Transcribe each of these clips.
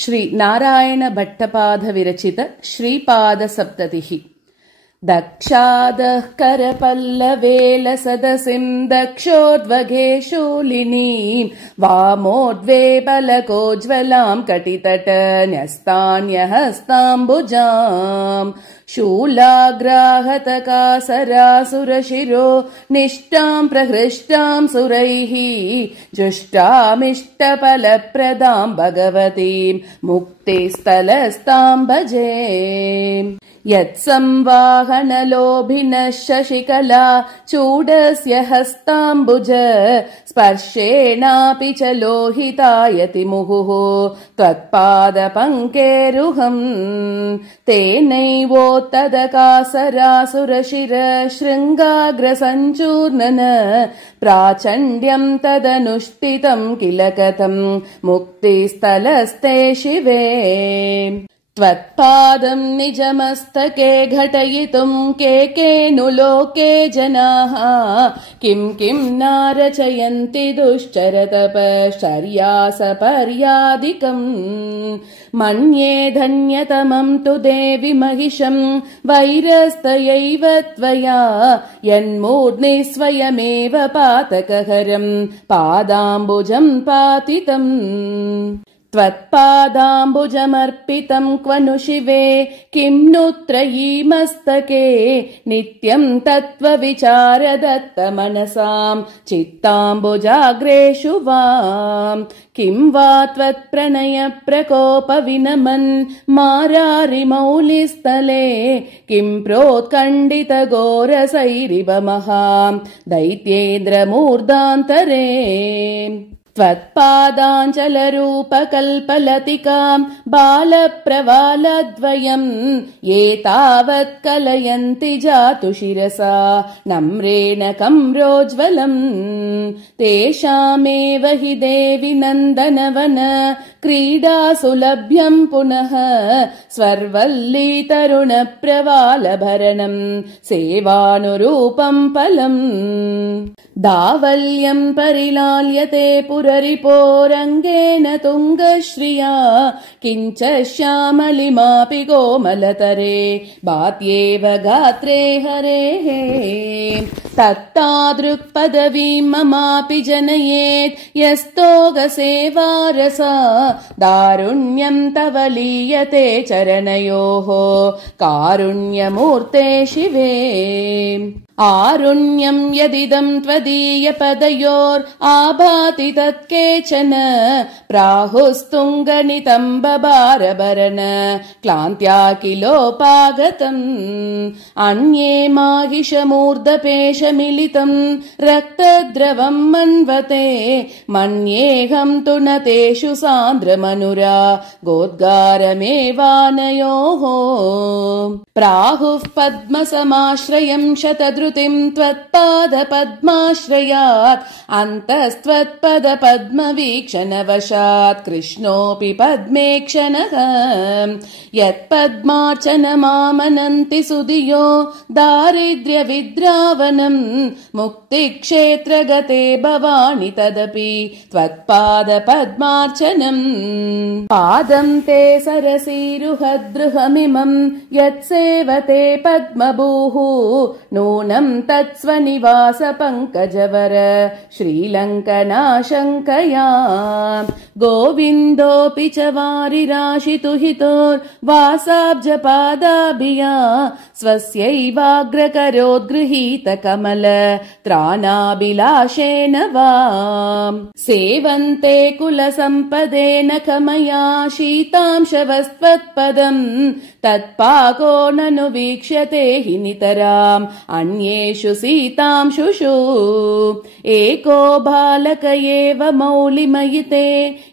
श्री नारायण भट्टपाद विरचित श्रीपाद सप्ततिः। दक्षादः करपल्लवेलसदसिं दक्षोद्वगे शूलिनीं वामोद्वे पलकोज्ज्वलां कटितट न्यस्तान्यहस्ताम्बुजाम् शूलाग्राहतकासरासुरशिरो निष्टां प्रहृष्टां सुरैः जुष्टामिष्टफलप्रदां भगवतीं मुक्तिस्थलस्तां भजे। यत्संवाहनलोभिनः शशिकला चूडस्य हस्ताम्बुज स्पर्शेणापि च लोहितायति मुहुः त्वत्पादपङ्केरुहम् तेनैवोत्तदकासरासुरशिर शृङ्गाग्रसञ्चूर्णन प्राचण्ड्यं तदनुष्ठितं किल कथं मुक्तिस्थलस्ते शिवे। त्वत्पादं निजमस्तके घटयितुं केनु लोके जनाः किं किं नारचयन्ति दुश्चरतपश्चर्यासपर्यादिकम् मन्ये धन्यतमं तु देवि महिषं वैरस्तयैव त्वया यन्मूर्ध्नि स्वयमेव पातकहरं पादाम्बुजं पातितम्। त्वत्पादाम्बुजमर्पितं क्वनु शिवे किं नु त्रयीमस्तके नित्यं तत्त्वविचारदत्तमनसां चित्ताम्बुजाग्रेषु वाम् किं वा त्वत्प्रणयप्रकोपविनमन् मारारिमौलिस्थले किं प्रोत्कण्डितघोरसैरिव महां दैत्येन्द्रमूर्धान्तरे। त्वत्पादाञ्चलरूपकल्पलतिकां बालप्रवालद्वयम् ये तावत् कलयन्ति जातु शिरसा नम्रेण कम्रोज्ज्वलम् तेषामेव हि देवि नन्दनवन क्रीडासुलभ्यं पुनः स्वर्वल्ली तरुणप्रवालभरणम् सेवानुरूपं फलम्। दावल्यं परिलाल्यते पुररिपोरङ्गेन तुङ्गश्रिया किञ्च श्यामलिमापि कोमलतरे भात्येव गात्रे हरेः तत्तादृक्पदवीं ममापि जनयेत् यस्तोगसेवारसा दारुण्यं तव लीयते चरणयोः कारुण्यमूर्ते शिवे। आरुण्यं यदिदं त्वदीयपदयोर् आभाति तत्केचन प्राहुस्तुङ्गनितम्बभारभरण क्लान्त्या किलोपागतम् अन्ये माहिषमूर्धपेशमिलितं रक्तद्रवं मन्वते मन्येऽहं तु न तेषु सान्द्रमनुरा गोद्गारमेवानयोः प्राहुः पद्मसमाश्रयं शतधृतिं त्वत्पादपद्माश्रयात् अन्तस्त्वत्पदपद्मवीक्षणवशात् कृष्णोऽपि पद्मेक्षणः यत्पद्मार्चनमामनन्ति सुधियो दारिद्र्यविद्रावणम् मुक्तिक्षेत्रगते भवानि तदपि त्वत्पादपद्मार्चनम्। पादं ते सरसीरुहद्रुहमिमं यत्सेवते पद्मभूः नूनं तत्स्वनिवासपङ्कजवर श्रीलङ्कनाशङ्कया गोविन्दोऽपि च वारिराशितुहितोर्वासाब्जपादाभिया स्वस्यैवाग्रकरोद्गृहीतकमल त्राणाभिलाषेण वा सेवन्ते कुलसम्पदेन कमया शीतांशवस्त्वत्पदम् तत्पाको ननु वीक्ष्यते हि नितराम् अन्येषु सीतांशुषु एको बालक एव मौलिमयिते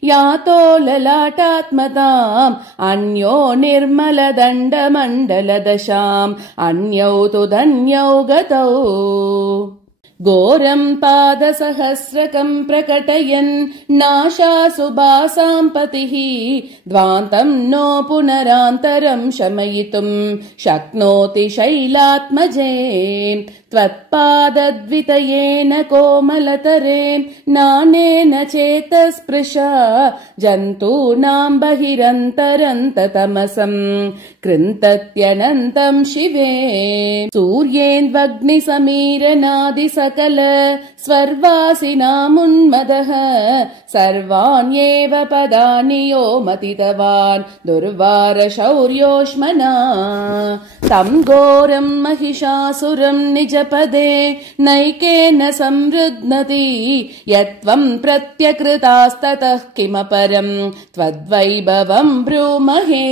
यातो ललाटात्मताम् अन्यो निर्मलदण्डमण्डलदशाम् अन्यौ तु धन्यौ गतौ। घोरं पादसहस्रकं प्रकटयन् नाशासुभासां पतिः ध्वान्तं नो पुनरान्तरं शमयितुं शक्नोति शैलात्मजे त्वत्पादद्वितयेन कोमलतरे नानेन चेतस्पृशा जन्तूनां बहिरन्तरन्ततमसं कृन्तत्यनन्तं शिवे सूर्येन्द्वग्निसमीरनादिसकल स्वर्वासिनामुन्मदः सर्वाण्येव पदानि यो मतितवान् दुर्वारशौर्योष्मना तं घोरं महिषासुरं निजपदे नैकेन संरुध्नति यत्त्वं प्रत्यकृतास्ततः किमपरं त्वद्वैभवं ब्रूमहे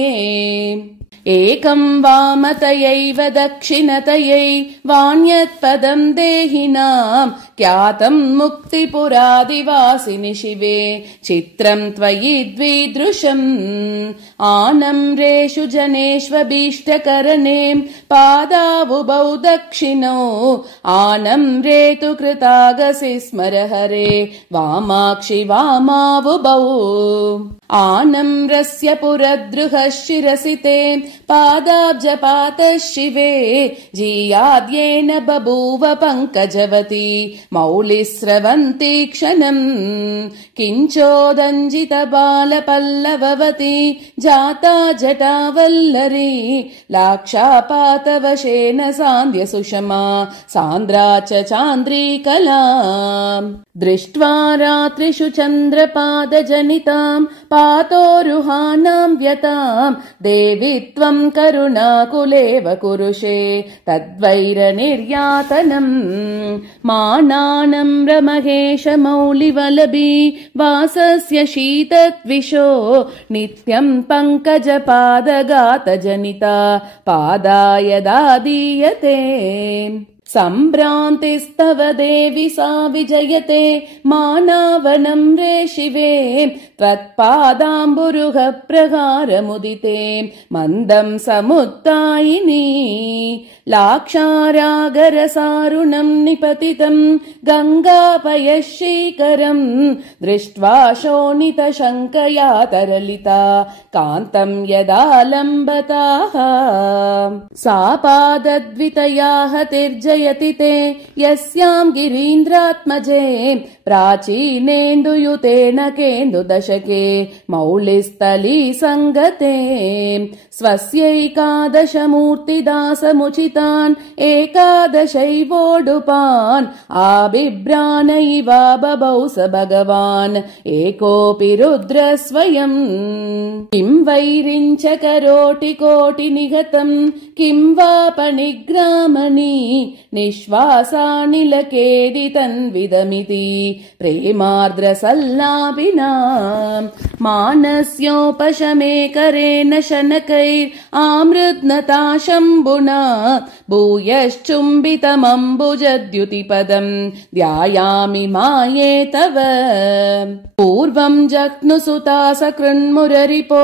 एकं वामतयैव दक्षिणतयै वान्यत्पदं देहिनां ख्यातं मुक्तिपुरादिवासिनि शिवे चित्रं त्वयि द्विदृशम् आनम्रेषु जनेष्वभीष्टकरणे पादावुभौ दक्षिणौ आनम्रे तु कृतागसि स्मरहरे वामाक्षि वामावुभौ आनम्रस्य पुरद्रुहः शिरसि ते पादाब्जपातः शिवे जीयाद्येन बभूव पङ्कजवती मौलिस्रवन्ती क्षणम् किञ्चोदञ्जितबालपल्लववती जाता जटावल्लरी लाक्षापातवशेन सान्द्यसुषमा सान्द्रा च चान्द्रीकला दृष्ट्वा रात्रिषु चन्द्रपादजनितां पातोरुहानां व्यतां देवि त्वं करुणाकुलेव कुरुषे तद्वैरनिर्यातनम् मानानम्रमहेश मौलिवलभी वासस्य शीतत्विषो नित्यं पङ्कजपादगातजनिता पादाय दादीयते सम्भ्रान्तिस्तव देवि सा विजयते मानावनं रे शिवे त्वत्पादाम्बुरुह प्रहारमुदिते मन्दं समुत्तायिनी लाक्षारागरसारुणं निपतितं गङ्गापयश्रीकरं दृष्ट्वा शोणितशङ्कया तरलिता कान्तं यदा लम्बताः सा पादद्वितया हतिर्जयति ते यस्यां गिरीन्द्रात्मजे प्राचीनेन्दुयुतेन केन्दुदशके मौलिस्थली सङ्गते स्वस्यैकादशमूर्तिदासमुचितान् एकादशैवोडुपान् आबिभ्राणैवा बभौ स भगवान् एकोऽपि रुद्र स्वयम् किं वैरिञ्च करोटिकोटिनिहतम् किं वापनिग्रामणि निःश्वासानिलकेदितन्विदमिति प्रेमार्द्रसल्लापिनाम् मानस्योपशमेकरेण शनकैरामृत्नता शम्भुना भूयश्चुम्बितमम्बुजद्युतिपदम् ध्यायामि माये तव पूर्वं जह्नुसुता सकृन्मुररिपो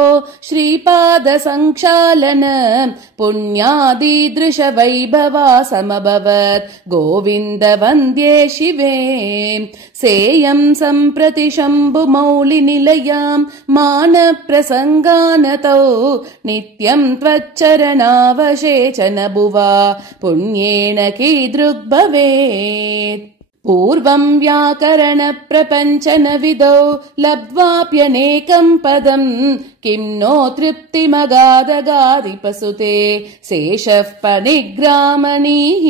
श्रीपादसङ्क्षालन पुण्यादिदृशवैभवा समभवत् गोविन्द वन्द्ये शिवे सेयं सम्प्रति शम्भुमौलिनिलयां मानप्रसङ्गानतौ नित्यं त्वच्चरणावशेचन भुवा पुण्येन कीदृग्भवेत् पूर्वं व्याकरणप्रपञ्चनविदौ लब्ध्वाप्यनेकं पदं किं नो तृप्तिमगादगादिपसुते शेषः पनिग्रामणीः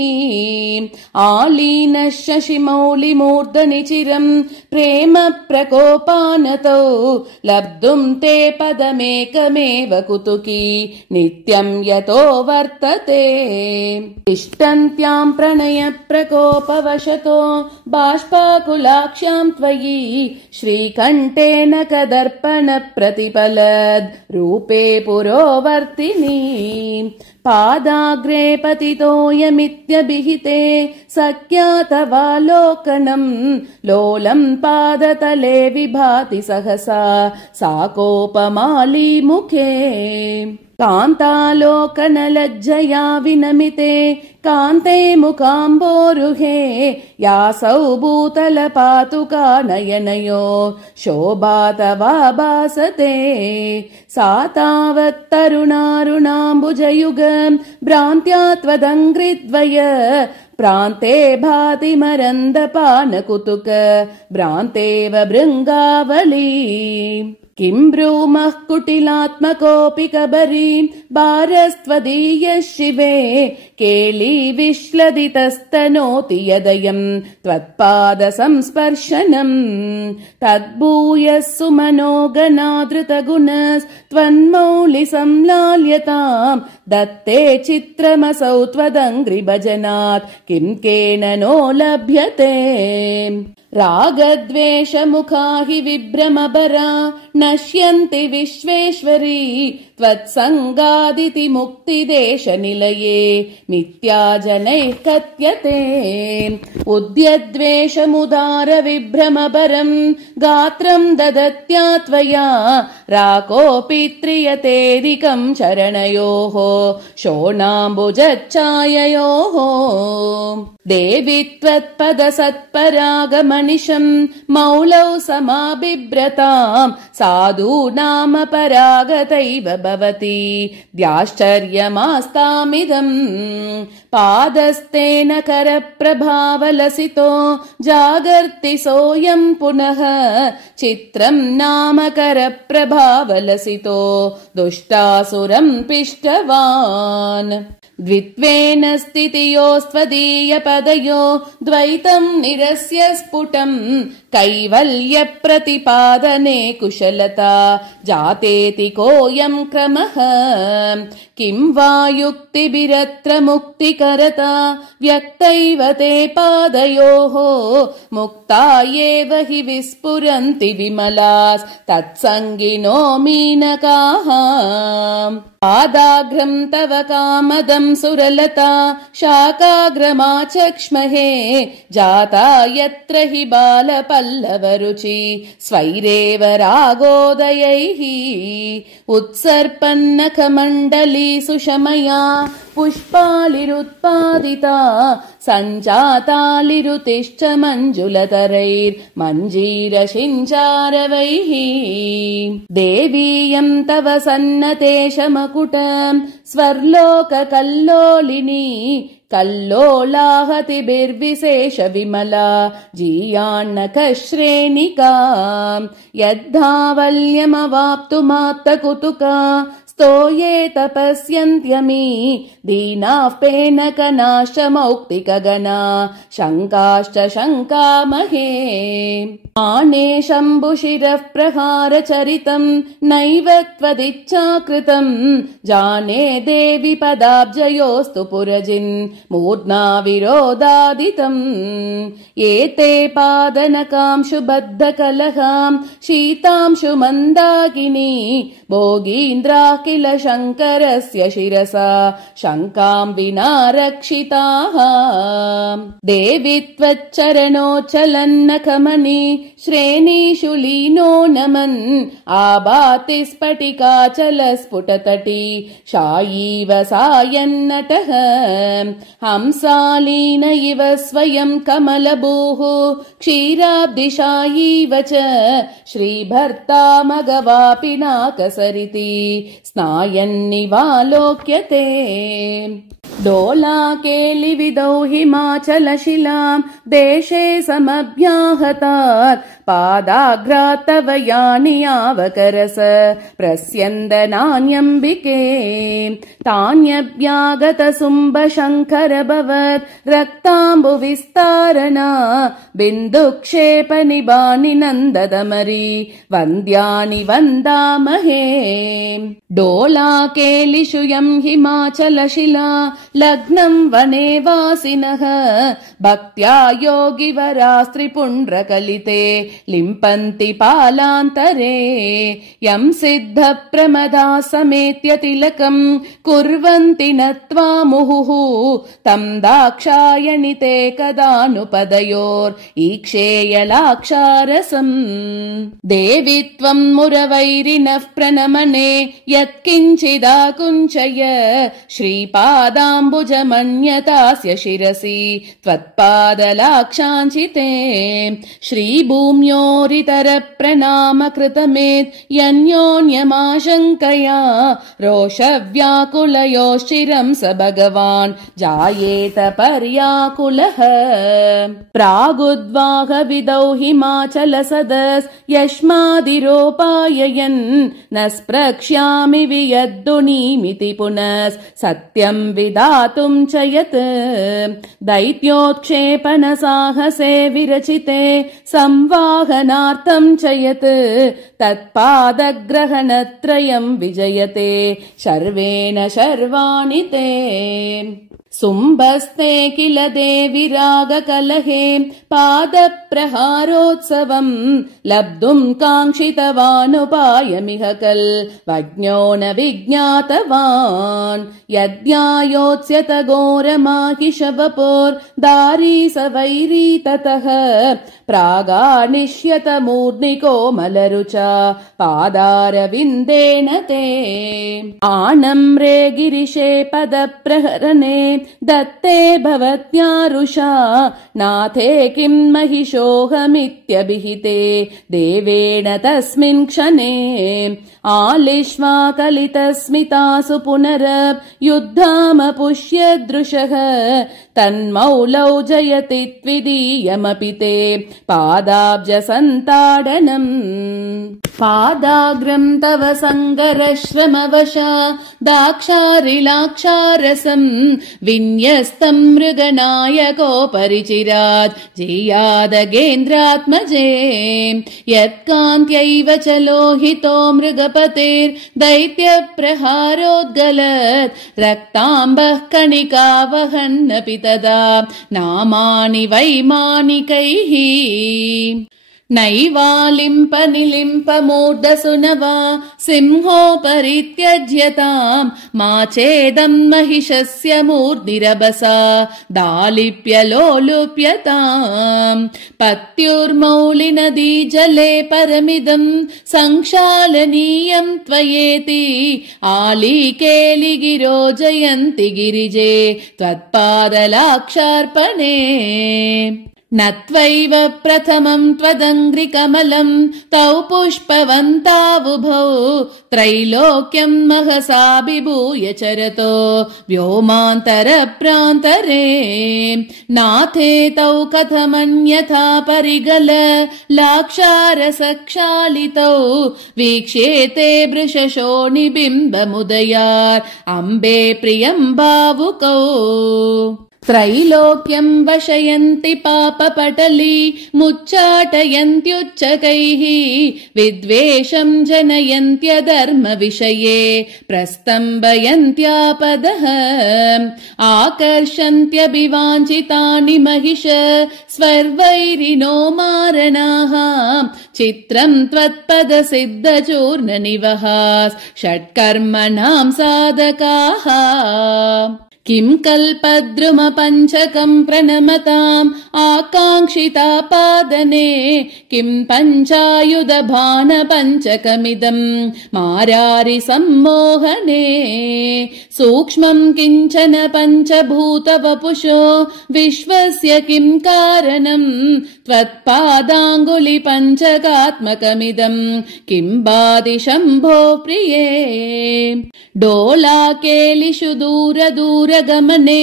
आलीनः शशिमौलिमूर्धनिचिरं प्रेम प्रकोपानतौ लब्धुं ते पदमेकमेव कुतुकी नित्यं यतो वर्तते तिष्ठन्त्यां प्रणय प्रकोपवशतो बाष्पाकुलाक्ष्यां त्वयि श्रीकण्ठेन कदर्पण प्रतिपलद् रूपे पुरोवर्तिनी पादाग्रे पतितोऽयमित्यभिहिते सख्यातवालोकनं लोलं पादतले विभाति सहसा सा कोपमाली मुखे कान्तालोकनलज्जया विनमिते कान्ते मुकाम्बोरुहे यासौ भूतलपातुका नयनयो शोभातवा भासते सा तावत्तरुणारुणाम्बुजयुगं भ्रान्त्या त्वदङ्घ्रिद्वय प्रान्ते भाति मरन्दपानकुतुक भ्रान्तेव भृङ्गावली किं ब्रूमः कुटिलात्मकोऽपि कबरी बारस्त्वदीय शिवे केली विश्लदितस्तनोति यदयम् त्वत्पादसंस्पर्शनम् तद्भूयः सुमनोगणादृतगुणस्त्वन्मौलि संलाल्यताम् दत्ते चित्रमसौ त्वदङ्घ्रिभजनात् किं केन नो लभ्यते रागद्वेषमुखा हि विभ्रमबरा नश्यन्ति विश्वेश्वरी त्वत्सङ्गादिति मुक्तिदेशनिलये मिथ्या जनैः कथ्यते उद्यद्वेषमुदार विभ्रमबरम् गात्रम् ददत्या त्वया राकोऽपि त्रियतेऽधिकम् चरणयोः शोणाम्बुजच्छाययोः देवि त्वत्पदसत्परागमनिशम् मौलौ समाबिभ्रताम् साधूनामपरागतैव भवति द्याश्चर्यमास्तामिदम् पादस्तेन करप्रभावलसितो जागर्ति सोऽयम् पुनः चित्रम् नाम करप्रभावलसितो दुष्टासुरम् पिष्टवान् द्वित्वेन स्थितियोस्त्वदीयपदयो द्वैतम् निरस्य स्फुटम् कैवल्यप्रतिपादने कुशलता जातेति कोऽयम् क्रमः किं वा युक्तिभिरत्र मुक्तिकरता व्यक्तैव ते पादयोः मुक्ता एव हि विस्फुरन्ति विमलास् तत्सङ्गिनो मीनकाः पादाग्रम् तव कामदम् सुरलता शाकाग्रमाचक्ष्महे जाता यत्र हि बालपल्लवरुचि स्वैरेव रागोदयैः उत्सर्पन्नखमण्डली सुषमया पुष्पालिरुत्पादिता सञ्जातालिरुतिश्च मञ्जुलतरैर्मञ्जीरशिञ्चारवैः देवीयम् तव सन्नतेशमकुटम् स्वर्लोककल्लोलिनी कल्लोलाहतिभिर्विशेष विमला जीयान्नकश्रेणिका यद्धावल्यमवाप्तुमात्तकुतुका स्तोये तपस्यन्त्यमी दीनाः पेनकनाश्च मौक्तिकगणा शङ्काश्च शङ्कामहे आने शम्भुशिरः प्रहारचरितम् नैव त्वदिच्छाकृतम् जाने देवि पदाब्जयोस्तु पुरजिन् मूर्ध्ना विरोधादितम् एते पादनकांशु बद्धकलहाम् शीतांशु मन्दाकिनी भोगीन्द्राः किल शङ्करस्य शिरसा शङ्काम् विना रक्षिताः देवि त्वच्चरणोच्चलन्नखमनि श्रेणीषु लीनो नमन् आभाति स्फटिकाचलस्फुटतटी शायीव सायन्नटः हंसालीन इव स्वयं कमलभूः क्षीराब्धिशायीव च श्रीभर्ता मघवापि नाकसरिति स्नायन्निवालोक्यते डोलाकेलिविदौ हिमाचलशिलाम् देशे समभ्याहतात् पादाग्रात् तव यानि यावकरस प्रस्यन्दनान्यम्बिके तान्यभ्यागत सुम्बशङ्करभवत् रक्ताम्बुविस्तारणा बिन्दुक्षेपनिबानि नन्ददमरी वन्द्यानि वन्दामहे डोलाकेलिषु यम् हिमाचलशिला लग्नम् वने वासिनः भक्त्या योगिवरास्त्रिपुण्ड्रकलिते लिम्पन्ति पालान्तरे यम् सिद्धप्रमदा समेत्य तिलकम् कुर्वन्ति नत्वा मुहुः तम् दाक्षायणिते कदानुपदयोर्ईक्षेयलाक्षारसम् देवि त्वम् मुरवैरिणः प्रणमने यत्किञ्चिदाकुञ्चय श्रीपादाम् पदाम्बुजमन्यतास्य शिरसि त्वत्पादलाक्षाञ्चिते श्रीभूम्योरितरप्रणामकृतमेत् यन्योन्यमाशङ्कया रोषव्याकुलयोश्चिरं स भगवान् जायेत पर्याकुलः प्रागुद्वाहविदौ हिमाचलसदस् यस्मादिरोपाययन् न स्प्रक्ष्यामि वियद्दुनीमिति पुनः सत्यं विधातुं च यत् दैत्योत्क्षेपणसाहसे विरचिते संवाहनार्थं च यत् तत्पादग्रहणत्रयं विजयते शर्वेण शर्वाणि ते सुम्भस्ते किल देविरागकलहे पादप्रहारोत्सवम् लब्धुम् काङ्क्षितवानुपायमिह कल्वज्ञो न विज्ञातवान् यद्यायोत्स्यत घोरमाहिषवपुर्दारी स वैरी ततः प्रागानिष्यत मूर्ध्निको मलरुचा पादारविन्देन ते आनम्रे गिरिशे पदप्रहरणे दत्ते भवत्यारुषा नाथे किं महिषोऽहमित्यभिहिते देवेण तस्मिन् क्षणे आलिश्वा कलितस्मितासु पुनरयुद्धामपुष्यदृशः तन्मौलौ जयति त्विदीयमपि ते पादाब्जसन्ताडनम् पादाग्रं तव सङ्गरश्रमवशा दाक्षारिलाक्षारसं विन्यस्तं मृगनायकोपरिचिरात् जीयादगेन्द्रात्मजे यत्कान्त्यैव च लोहितो मृगपतेर्दैत्यप्रहारोद्गलत् रक्ताम्बः कणिकावहन्नपि तदा नामानि वैमानिकैः नैवालिम्पनिलिम्पमूर्धसु न वा सिंहोपरित्यज्यताम् मा चेदम् महिषस्य मूर्ध्निरभसा दालिप्यलोलुप्यताम् पत्युर्मौलिनदी जले परमिदम् संक्षालनीयम् त्वयेति आलीकेलिगिरो जयन्ति गिरिजे त्वत्पादलाक्षार्पणे न त्वैव प्रथमं त्वदङ्घ्रिकमलं तौ पुष्पवन्तावुभौ त्रैलोक्यं महसा बिभूय चरतो व्योमान्तरप्रान्तरे नाथे तौ कथमन्यथा परिगल लाक्षारसक्षालितौ वीक्ष्येते वृषशोणिबिम्बमुदयात् अम्बे प्रियं भावुकौ त्रैलोक्यं वशयन्ति पापपटली मुच्चाटयन्त्युच्चकैः विद्वेषं जनयन्त्यधर्मविषये प्रस्तम्भयन्त्यापदः आकर्षन्त्यभिवाञ्छितानि महिष स्वर्वैरिणो मारणाः चित्रं त्वत्पदसिद्धचूर्णनिवहास् षट्कर्मणां साधकाः किं कल्पद्रुमपञ्चकं प्रणमताम् आकाङ्क्षितापादने किं पञ्चायुधभानपञ्चकमिदं मारारि सम्मोहने सूक्ष्मं किञ्चन पञ्चभूतवपुषो विश्वस्य किं कारणं त्वत्पादाङ्गुलिपञ्चकात्मकमिदं किं बाधि शम्भो प्रिये डोलाकेलिषु दूरगमने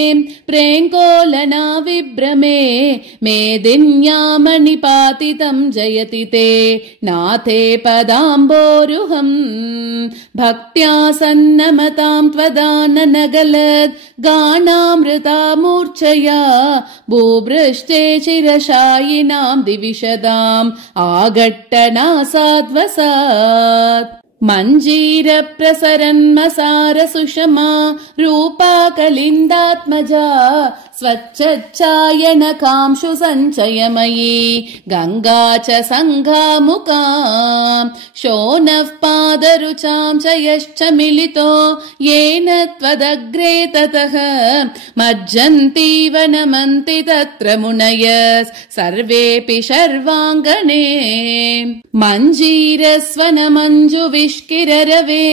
प्रेङ्कोलना विभ्रमे मेदिन्यामणिपातितं जयति ते नाथे पदाम्बोरुहम् भक्त्या सन्नमतां त्वदाननगलद् गानामृता मूर्च्छया भूभृष्टे चिरशायिनां दिविशदाम् आघट्टनासाद्वसात् मञ्जीर प्रसरन्मसार सुषमा रूपा कलिन्दात्मजा स्वच्छच्चायनकांशु सञ्चयमयी गङ्गा च सङ्घामुका शोनः पादरुचां च यश्च मिलितो येन त्वदग्रे ततः मज्जन्तीव नमन्ति तत्र मुनयः सर्वेऽपि शर्वाङ्गणे मञ्जीरस्वन मञ्जुविष्किररवे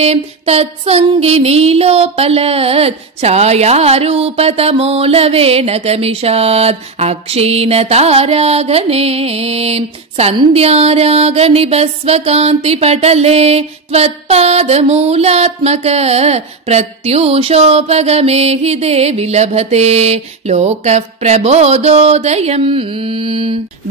तत्सङ्गिनीलोपलत् छायारूपतमोलवेन कमिषात् अक्षीणतारागणे सन्ध्यारागनिभस्वकान्तिपटले त्वत्पादमूलात्मक प्रत्यूषोपगमे हि देवि लभते लोकः प्रबोधोदयम्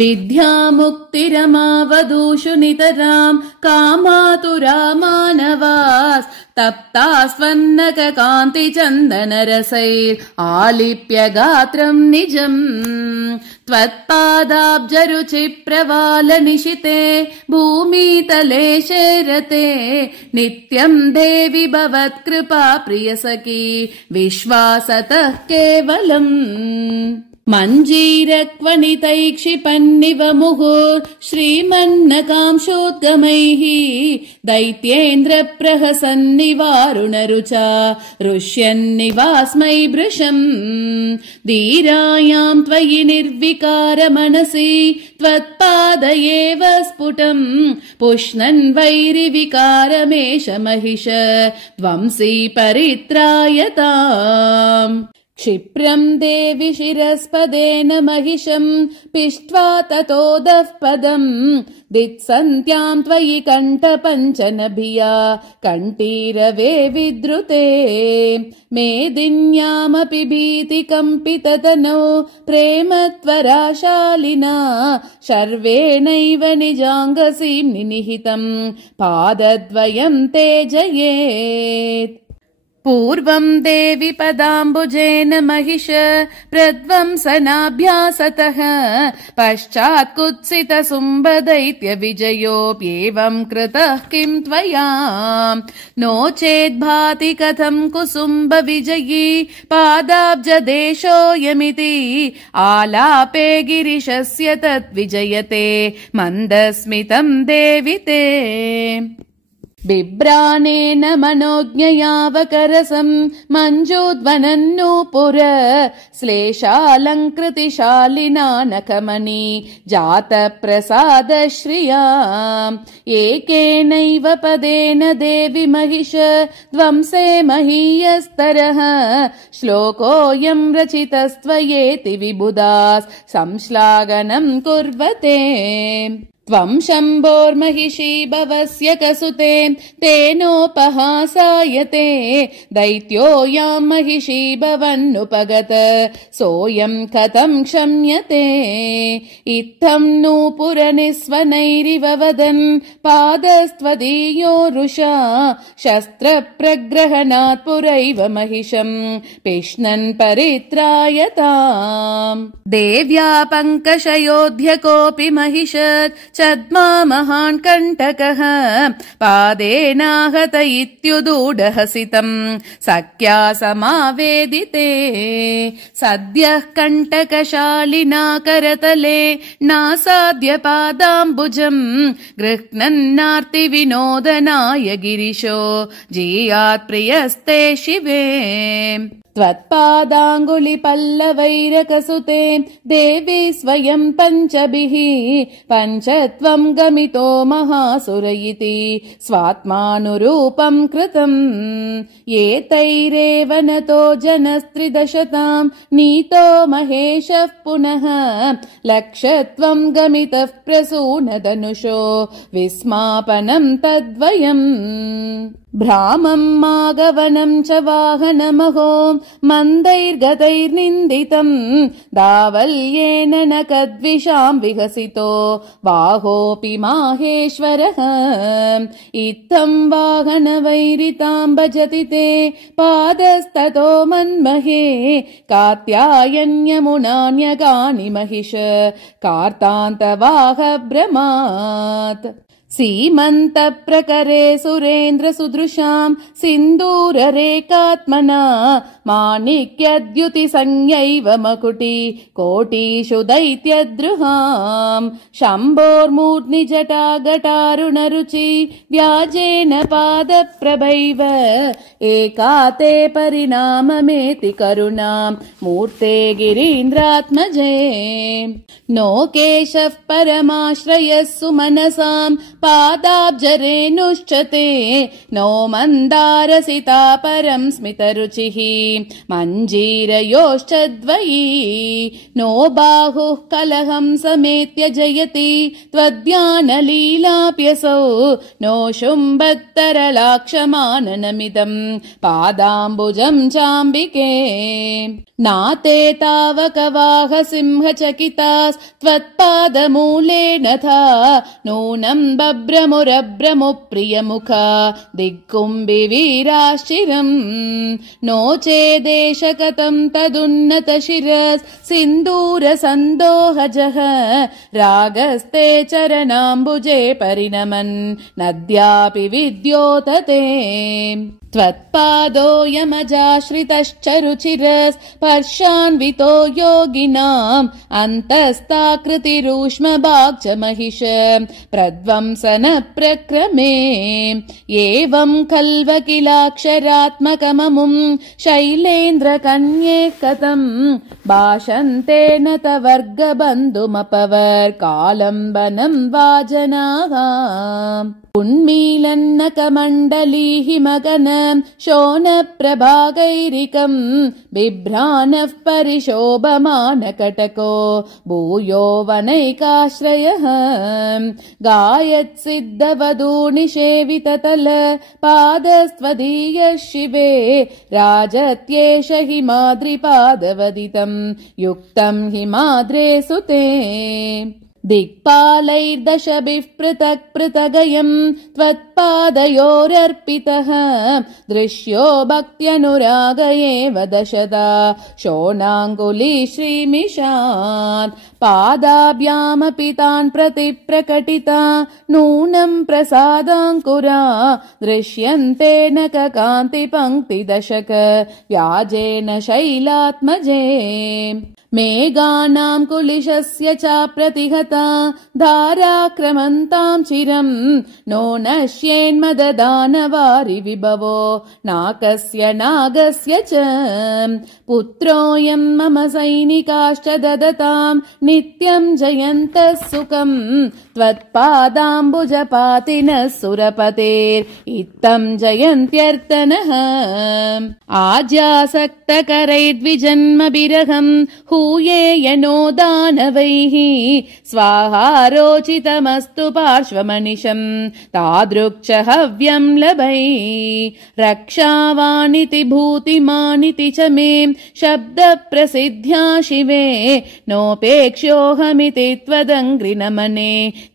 विद्यामुक्तिरमावधूषु नितराम् कामातुरा मानवास् तप्तास्वन्नककान्तिचन्दनरसैर् आलिप्य गात्रम् निजम् त्वत्पादाब्जरुचिप्रवालनिशिते भूमितले शेरते नित्यम् देवि भवत्कृपा प्रियसखी विश्वासतः केवलम् मञ्जीरक्वणितैक्षिपन्निव मुहुः श्रीमन्नकांशोद्गमैः दैत्येन्द्रप्रहसन्निवारुणरुचा रुष्यन्निवास्मै भृशम् धीरायाम् त्वयि निर्विकारमनसि त्वत्पाद एव स्फुटम् पुष्णन् वैरिविकारमेष महिष ध्वंसी परित्रायताम् क्षिप्रम् देवि शिरस्पदेन महिषम् पिष्ट्वा ततोदः पदम् दित्सन्त्याम् त्वयि कण्ठपञ्चनभिया कण्ठीरवे विद्रुते मेदिन्यामपि भीतिकम्पिततनौ प्रेमत्वराशालिना शर्वेणैव निजाङ्गसीम् निनिहितम् पादद्वयम् ते जयेत् पूर्वम् देवि पदाम्बुजेन महिष प्रध्वंसनाभ्यासतः पश्चात् कुत्सितसुम्बदैत्यविजयोऽप्येवम् कृतः किम् त्वया नो चेद्भाति कथम् कुसुम्बविजयी पादाब्जदेशोऽयमिति आलापे गिरिशस्य तद्विजयते मन्दस्मितम् देवि ते बिभ्राणेन मनोज्ञयावकरसम् मञ्जूद्वनन्नूपुर श्लेषालङ्कृतिशालिना नखमणि जातप्रसादश्रियाम् एकेनैव पदेन देवि महिष ध्वंसे महीयस्तरः श्लोकोऽयम् रचितस्त्वयेति विबुधास् संश्लाघनम् कुर्वते त्वम् शम्भोर्महिषी भवस्य कसुते तेनोपहासायते दैत्योऽयाम् महिषी भवन्नुपगत सोऽयम् कथम् क्षम्यते इत्थम् नूपुरनिस्वनैरिव वदन् पादस्त्वदीयो रुषा शस्त्रप्रग्रहणात् पुरैव महिषम् पिष्णन् परित्रायताम् देव्या पङ्कशयोऽध्यकोऽपि महिषत् चद्मा महान् कण्टकः पादेनाहत इत्युदूढहसितम् सख्या समावेदिते सद्यः कण्टकशालिना करतले नासाद्य पादाम्बुजम् गृह्णन्नार्तिविनोदनाय गिरिशो जीयात् प्रियस्ते शिवे त्वत्पादाङ्गुलिपल्लवैरकसुते देवी स्वयम् पञ्चभिः पञ्चत्वम् गमितो महासुर इति स्वात्मानुरूपम् कृतम् एतैरेव नतो जनस्त्रिदशताम् नीतो महेशः पुनः लक्षत्वम् गमितः प्रसूनधनुषो विस्मापनम् तद्वयम् भ्रामम् मागवनम् च वाहनमहो मन्दैर्गतैर्निन्दितम् दावल्येन न कद्विषाम् विहसितो बाहोऽपि माहेश्वरः इत्थम् वाहनवैरिताम् भजति ते पादस्ततो मन्महे कात्यायन्यमुनान्यगानि महिष कार्तान्तवाहभ्रमात् सीमन्तप्रकरे सुरेन्द्र सुदृशाम् सिन्दूररेकात्मना माणिक्यद्युतिसंज्ञैव मकुटी कोटिषु दैत्यद्रुहाम् शम्भोर्मूर्ध्नि जटागटारुणरुचि व्याजेन पादप्रभैव एका ते परिणाममेति करुणाम् मूर्ते गिरीन्द्रात्मजे नो केशः परमाश्रयः सुमनसाम् पादाब्जरेणुश्च ते नो मन्दारसिता परम् स्मितरुचिः मञ्जीरयोश्च द्वयी नो बाहुः कलहम् समेत्य जयति त्वद्यानलीलाप्यसौ नो शुम्भत्तरलाक्षमाननमिदम् पादाम्बुजम् चाम्बिके नाते तावकवाहसिंहचकितास्त्वत्पादमूलेन था नूनम् बभ्रमुरभ्रमुप्रियमुखा दिग्कुम्भिवीराश्चिरम् नो चेदेशकतम् तदुन्नतशिरस् सिन्दूरसन्दोहजः रागस्ते चरणाम्बुजे परिणमन् नद्यापि विद्योतते त्वत्पादोऽयमजाश्रितश्चरुचिरस्पर्शान्वितो योगिनाम् अन्तस्ताकृतिरूष्मभाक् च महिष प्रध्वंसन प्रक्रमे एवम् खल्वकिलाक्षरात्मकममुम् शैलेन्द्रकन्ये कथम् भाषन्ते न तवर्गबन्धुमपवर्कालम्बनम् वाजनाः उन्मीलन्नकमण्डलीः मगनम् शोणप्रभागैरिकम् बिभ्राणः परिशोभमानकटको भूयो वनैकाश्रयः गायत्सिद्धवधूनिषेविततल पादस्त्वदीयः शिवे राजत्येष हिमाद्रिपादवदितम् युक्तम् हिमाद्रे सुते दिक्पालैर्दशभिः पृथक् पृथगयम् त्वत्पादयोरर्पितः दृश्यो भक्त्यनुराग एव दशदा शोणाङ्गुली श्रीमिषात् पादाभ्यामपि तान् प्रति प्रकटिता नूनम् प्रसादाङ्कुरा दृश्यन्ते नखकान्तिपङ्क्तिदशक व्याजेन शैलात्मजे मेघानाम् कुलिशस्य च प्रतिहता धाराक्रमन्ताम् चिरम् नो नश्येन्मददानवारि विभवो नाकस्य नागस्य च पुत्रोऽयम् मम सैनिकाश्च ददताम् नित्यम् जयन्तः सुखम् त्वत्पादाम्बुजपातिनः सुरपतेर्इत्थम् जयन्त्यर्तनः आज्यासक्तकरैर्द्विजन्मविरहम् हूयेयनो दानवैः स्वाहारोचितमस्तु पार्श्वमनिशम् तादृक् च हव्यम् लभै रक्षावानिति भूतिमानिति च मे शब्दप्रसिद्ध्या शिवे नोपेक्ष्योऽहमिति त्वदङ्घ्रिनमने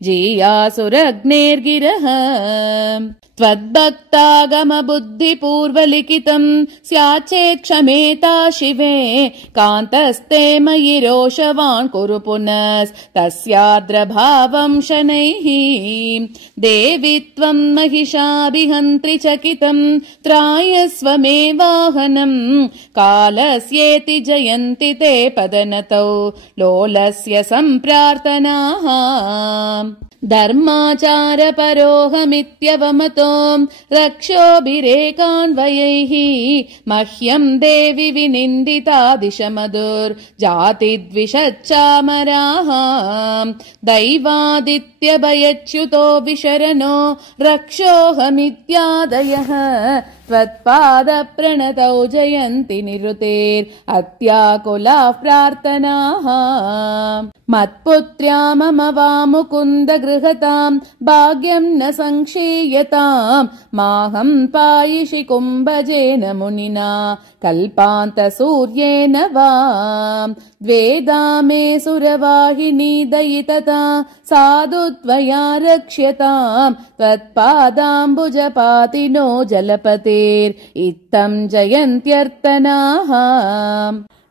जीयासुरग्नेर्गिरः त्वद्भक्तागमबुद्धिपूर्वलिखितम् स्याच्चेत् क्षमेता शिवे कान्तस्ते मयि रोषवान् कुरु पुनस्तस्यार्द्रभावम् शनैः देवि त्वम् महिषाभिहन्त्रि चकितम् त्रायस्व मे वाहनम् कालस्येति जयन्ति ते पदनतौ लोलस्य सम्प्रार्थनाः धर्माचारपरोऽहमित्यवमतो रक्षोभिरेकान्वयैः मह्यम् देवि विनिन्दितादिशमधुर्जातिद्विषच्चामराः दैवादित्यभयच्युतो विशरणो रक्षोऽहमित्यादयः त्वत्पादप्रणतौ जयन्ति निरुतेरत्याकुलाः प्रार्थनाः मत्पुत्र्या मम वा मुकुन्द गृहताम् भाग्यम् न संक्षीयताम् माहम् पायिषि कुम्भजेन मुनिना कल्पान्तसूर्येण वा द्वेधा मे सुरवाहिनी दयितता साधु त्वया रक्ष्यताम् त्वत्पादाम्बुजपातिनो जलपतेर्इत्थम् जयन्त्यर्तनाः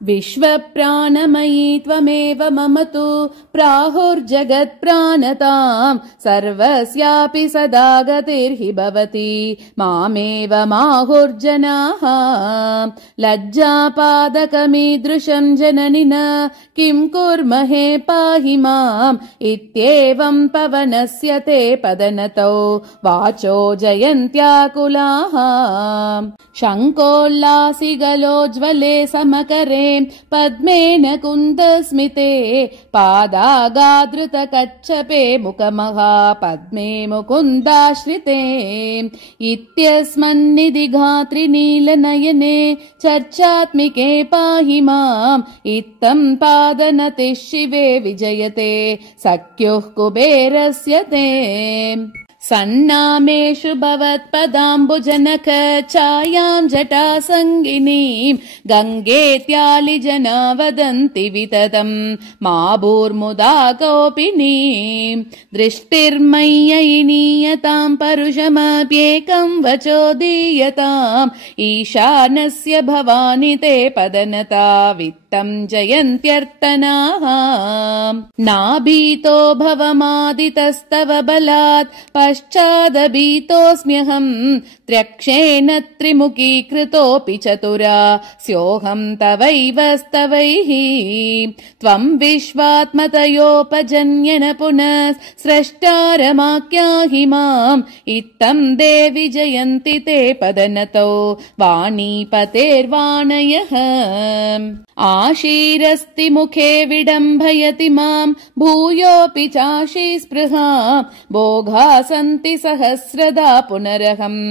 विश्वप्राणमयी त्वमेव मम तु प्राहुर्जगत्प्राणताम् सर्वस्यापि सदा गतिर्हि भवति मामेव माहुर्जनाः लज्जापादकमीदृशम् जननि न किं कुर्महे पाहि माम् इत्येवम् पवनस्य ते पदनतौ वाचो जयन्त्याकुलाः शङ्कोल्लासिगलोज्ज्वले समकरे पद्मेन कुन्दस्मिते पादागादृतकच्छपे मुखमहा पद्मे मुकुन्दाश्रिते इत्यस्मन्निधिघात्रिनीलनयने चर्चात्मिके पाहि माम् इत्थम् पादनतिः शिवे विजयते सख्युः कुबेरस्य ते सन्नामेषु भवत्पदाम्बुजनक छायाम् जटासङ्गिनीम् गङ्गेत्यालिजना वदन्ति विततम् मा भूर्मुदा कोपिनीम् दृष्टिर्मय्ययिनीयताम् परुषमप्येकम् वचो दीयताम् ईशानस्य भवानि ते पदनता वित्तम् जयन्त्यर्तनाः नाभीतो भवमादितस्तव बलात् पश्चादभीतोऽस्म्यहम् त्र्यक्षेण त्रिमुखीकृतोऽपि चतुरा स्योऽहम् तवैव स्तवैः त्वम् विश्वात्मतयोपजन्यन पुनः स्रष्टारमाख्याहि माम् इत्थम् देवि जयन्ति ते पदनतौ वाणीपतेर्वाणयः आशीरस्ति मुखे विडम्भयति माम् भूयोऽपि चाशी स्पृहा भोगा सन्ति सहस्रदा पुनरहम्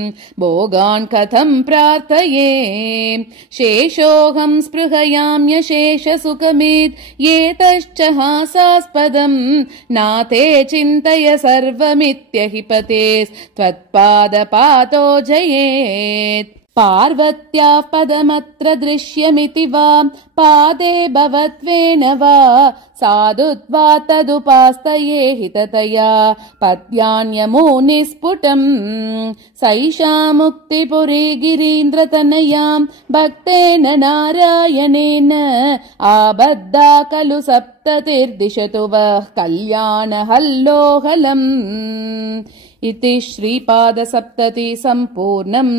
भोगान् कथम् प्रार्थये शेषोऽहम् स्पृहयाम्यशेषसुखमित् एतश्च हासास्पदम् नाते चिन्तय सर्वमित्यहिपते त्वत्पादपातो जयेत् पार्वत्याः पदमत्र दृश्यमिति वा पादे भवत्वेन वा साधुत्वा तदुपास्तये हिततया पद्यान्यमुनिस्फुटम् सैषा मुक्तिपुरी गिरीन्द्रतनयाम् भक्तेन नारायणेन आबद्धा खलु सप्ततिर्दिशतु वः कल्याणहल्लोहलम् इति श्रीपादसप्तति सम्पूर्णम्।